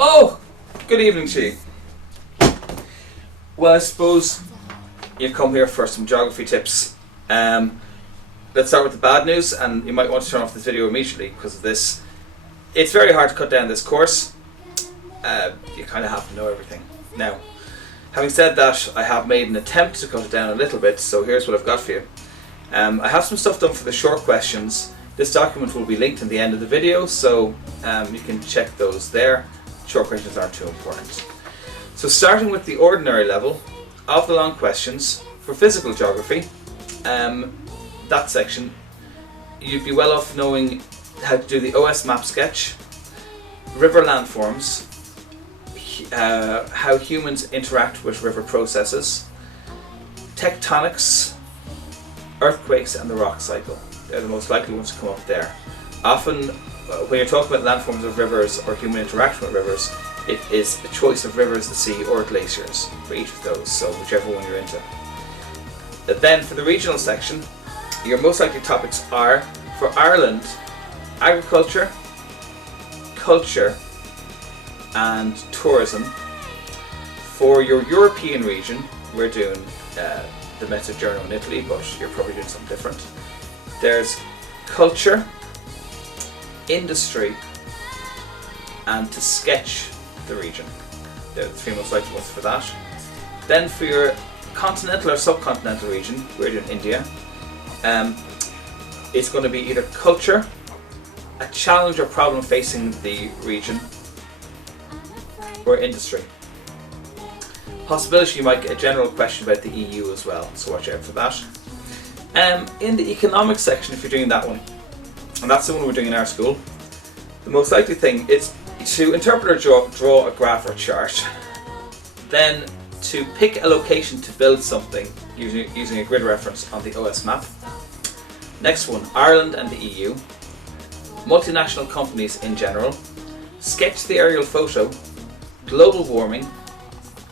Oh, good evening to you. Well, I suppose you've come here for some geography tips. Let's start with the bad news, and you might want to turn off this video immediately because of this. It's very hard to cut down this course. You kind of have to know everything. Now, having said that, I have made an attempt to cut it down a little bit, so here's what I've got for you. I have some stuff done for the short questions. This document will be linked in the end of the video, so you can check those there. Short questions aren't too important. So starting with the ordinary level of the long questions, for physical geography, that section, you'd be well off knowing how to do the OS map sketch, river landforms, how humans interact with river processes, tectonics, earthquakes and the rock cycle. They're the most likely ones to come up there. Often when you're talking about landforms of rivers or human interaction with rivers, it is a choice of rivers, the sea or glaciers for each of those, so whichever one you're into. Then for the regional section, your most likely topics are, for Ireland, agriculture, culture and tourism. For your European region, we're doing the Mezzogiorno in Italy, but you're probably doing something different. There's culture, industry, and to sketch the region. They're the three most likely ones for that. Then for your continental or subcontinental region, we're doing India. It's going to be either culture, a challenge or problem facing the region, or industry. Possibility you might get a general question about the EU as well, so watch out for that. In the economics section, if you're doing that one, and that's the one we're doing in our school, the most likely thing is to interpret or draw a graph or chart, then to pick a location to build something using a grid reference on the OS map. Next one, Ireland and the EU, multinational companies in general, sketch the aerial photo, global warming,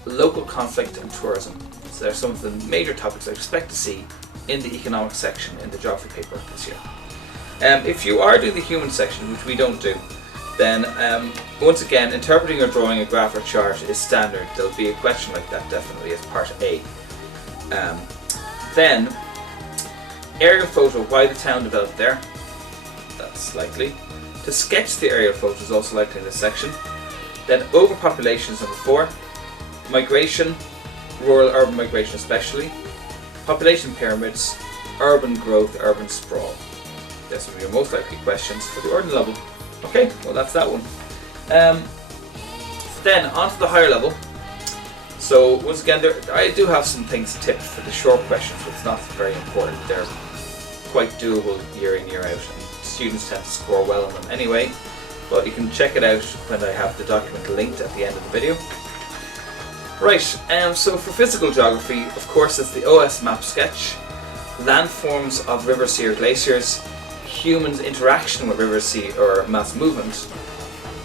local conflict and tourism. So they're some of the major topics I expect to see in the economics section in the geography paper this year. If you are doing the human section, which we don't do, then once again, interpreting or drawing a graph or chart is standard. There'll be a question like that definitely as part A. Then, aerial photo, why the town developed there, that's likely. To sketch the aerial photo is also likely in this section. Then overpopulation is number 4. Migration, rural urban migration especially. Population pyramids, urban growth, urban sprawl. Those are your most likely questions for the ordinary level. Okay, well that's that one. Then on to the higher level. So once again, I do have some things tipped for the short questions, but it's not very important. They're quite doable year in, year out, and students tend to score well on them anyway. But you can check it out when I have the document linked at the end of the video. Right, so for physical geography, of course, it's the OS map sketch, landforms of river, sea or glaciers, humans' interaction with river, sea or mass movement,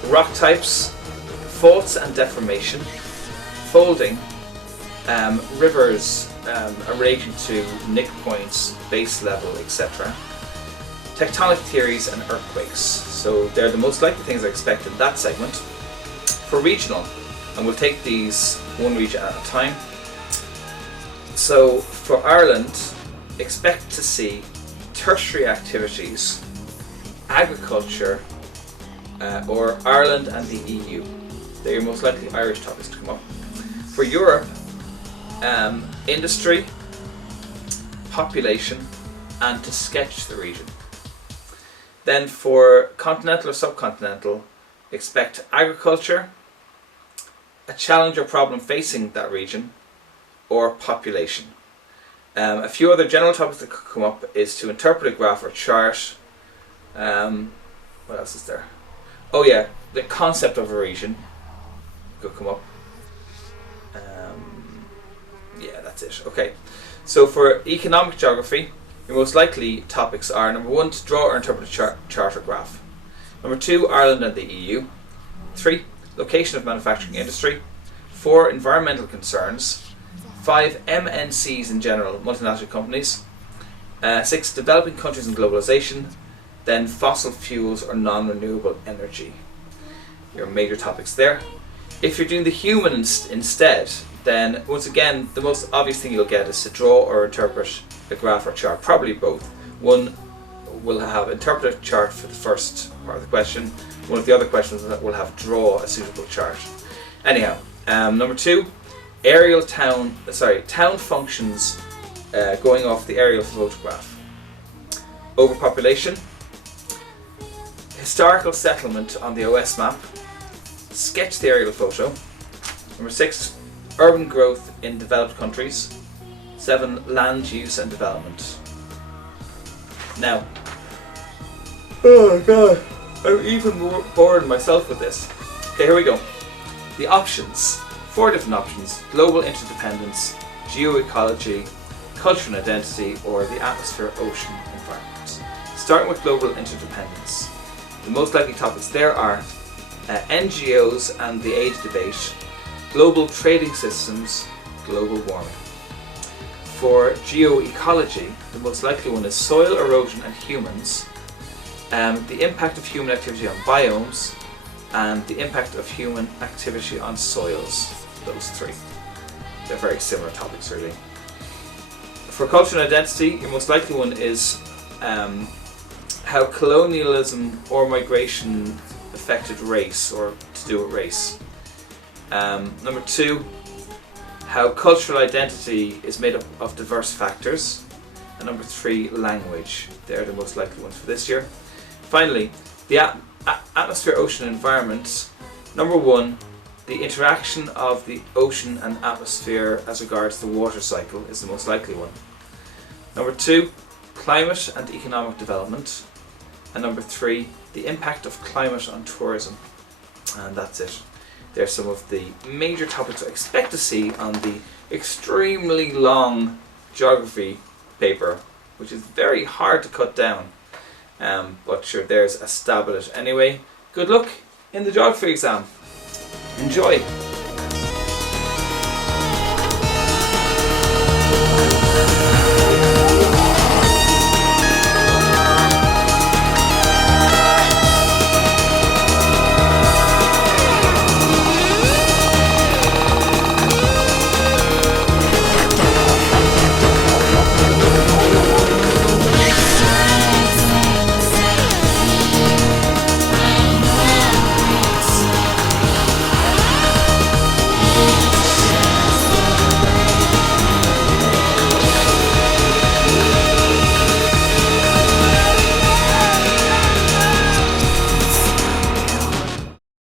rock types, faults and deformation, folding, rivers in relation to nick points, base level, etc. Tectonic theories and earthquakes. So they're the most likely things I expect in that segment. For regional, and we'll take these one region at a time. So for Ireland, expect to see tertiary activities, agriculture, or Ireland and the EU. They're your most likely Irish topics to come up. For Europe, industry, population, and to sketch the region. Then for continental or subcontinental, expect agriculture, a challenge or problem facing that region, or population. A few other general topics that could come up is to interpret a graph or chart. What else is there? Oh yeah, the concept of a region could come up. Yeah, that's it. Okay, so for economic geography, your most likely topics are number 1, to draw or interpret a chart or graph. Number 2, Ireland and the EU. 3, location of manufacturing industry. 4, environmental concerns. 5, MNCs in general, multinational companies. 6, developing countries and globalization. Then fossil fuels or non-renewable energy. your major topics there. If you're doing the human instead, then once again the most obvious thing you'll get is to draw or interpret a graph or chart, probably both. One will have interpret a chart for the first part of the question, one of the other questions will have draw a suitable chart. Anyhow, number 2, town functions going off the aerial photograph. Overpopulation, historical settlement on the OS map, sketch the aerial photo. Number 6, urban growth in developed countries. 7, land use and development. Now, oh god, I'm even more bored myself with this. Okay, here we go. The options, 4 different options: global interdependence, geoecology, culture and identity, or the atmosphere, ocean, environment. Starting with global interdependence. The most likely topics there are NGOs and the aid debate, global trading systems, global warming. For geoecology, the most likely one is soil erosion and humans, the impact of human activity on biomes, and the impact of human activity on soils. Those 3. They're very similar topics, really. For culture and identity, your most likely one is how colonialism or migration affected race, or to do with race. Number 2, how cultural identity is made up of diverse factors. And number 3, language. They're the most likely ones for this year. Finally, the atmosphere, ocean, environment. Number 1, the interaction of the ocean and atmosphere as regards the water cycle is the most likely one. Number 2, climate and economic development. And number 3, the impact of climate on tourism. And that's it. They're some of the major topics I expect to see on the extremely long geography paper, which is very hard to cut down. But sure, there's a stab at it anyway. Good luck in the geography exam. Enjoy!